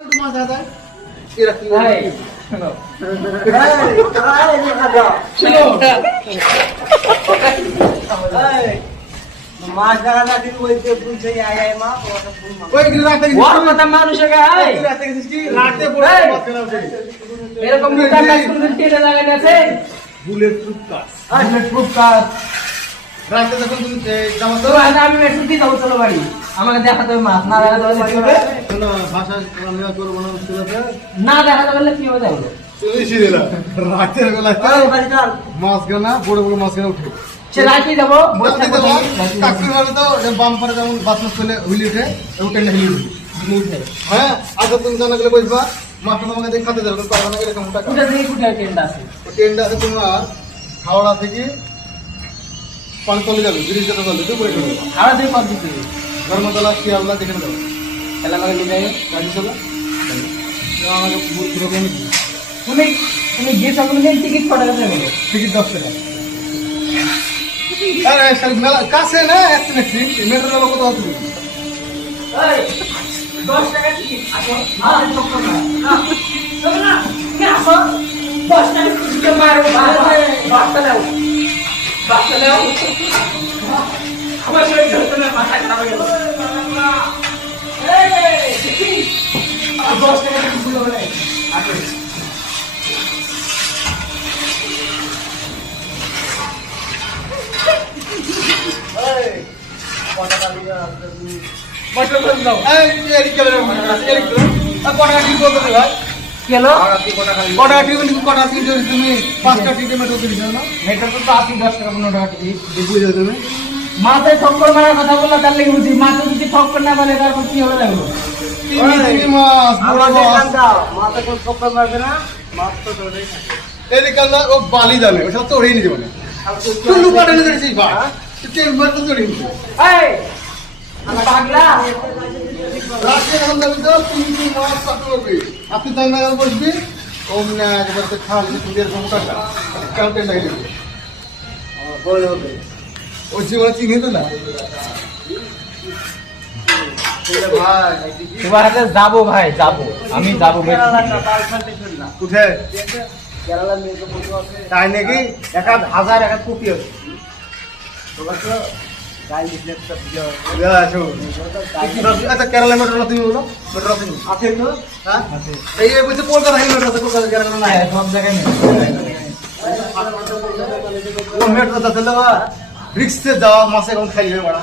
মাছ দেখা যায় এরা কি শোনো মাছ দেখা না দিন ওই যে বুঝছে আয় আয় মা ওই দিন রাতে ওর কথা মানুষে গায় রাতে গেছিস কি রাতে পড়ে মাছ কেন উঠে এরকম মোটা কাজ কোন টেনে লাগানো আছে বুলেট প্রুফ কাজ বুলেট প্রুফ কাজ রাতে যখন তুমি জামা তো আমি মেসেজ দিয়ে যাবো চলো বাড়ি আমাকে দেখাতে হবে মাছ না দেখাতে পারলে কি হবে শোনো ভাষা আমরা করব না মুশকিলতে না দেখাতে পারলে কি হবে দেখো তুমি শিরেলা রাতের বেলা বাড়ি চল মাছ গানা বড় বড় মাছ গানা উঠে সে রাতে যাব বসে বসে কাকুর ভাবে তো বাম্পারে যেমন বাসমাস করলে হুইল উঠে ওটা না হুইল উঠে হ্যাঁ আজ তুমি জানা গেলে কইবা মাছটা তোমাকে দেখাতে যাবে তো পারবা না এরকম টাকা ওটা থেকে কোটা টেন্ডা আছে ওই টেন্ডা আছে তোমার হাওড়া থেকে পানি চলে যাবে ব্রিজ যেতে চলে তো পড়ে যাবে হাওড়া থেকে কত দিতে ধর্মতলা শিয়ালদা দেখে নাও তাহলে আমাকে নিয়ে যাবে গাড়ি চলো আমাকে পুরো তুমি তুমি যে সকল দিন টিকিট কত টাকা দেবে টিকিট 10 টাকা আরে শাল মেলা কাছে না একটু মেট্রো লোক কত হবে এই 10 টাকা টিকিট আসো আর চক্কর না চলো না কে আসো 10 টাকা টিকিট মারো বাসটা দাও আমার শরীর ধরতে না মাথা খারাপ হয়ে গেল এই 10 টাকা টিকিট দিলো না আসো মাথায় ঠক্কর মারার কথা বললা তার লেগে বুঝি মাথা যদি ঠক্কর না বলে তারপর কি হবে দেখো ঠক্কর মারবে না মাছ তো ও বালি জানে ওসব তো ওরেই নিতে পারে তুই লুকাটা নিয়ে যাচ্ছিস ভাই তুই মার তো জড়িয়ে নিতে এই আমার পাগলা রাতে এখন যাবি তো তুই মাছ কাটতে হবে আপনি তাই না বসবি ওম না একবার তো খালি তুই এরকম টাকা কাউকে নাই দিবি বল হবে ও জীবনে চিনি তো না ভাই তোমার হাতে যাবো ভাই যাবো আমি যাবো উঠে তাই নাকি 1000 এক কপি আছে আচ্ছা কেরালা মেট্রো তুমি বলো মেট্রো আছে তো হ্যাঁ এই বলছে কলকাতা মেট্রো আছে কলকাতা কেরালা না সব জায়গায় ও মেট্রো আছে লো রিক্সে যাওয়া মাসে এখন খাইবে বড়া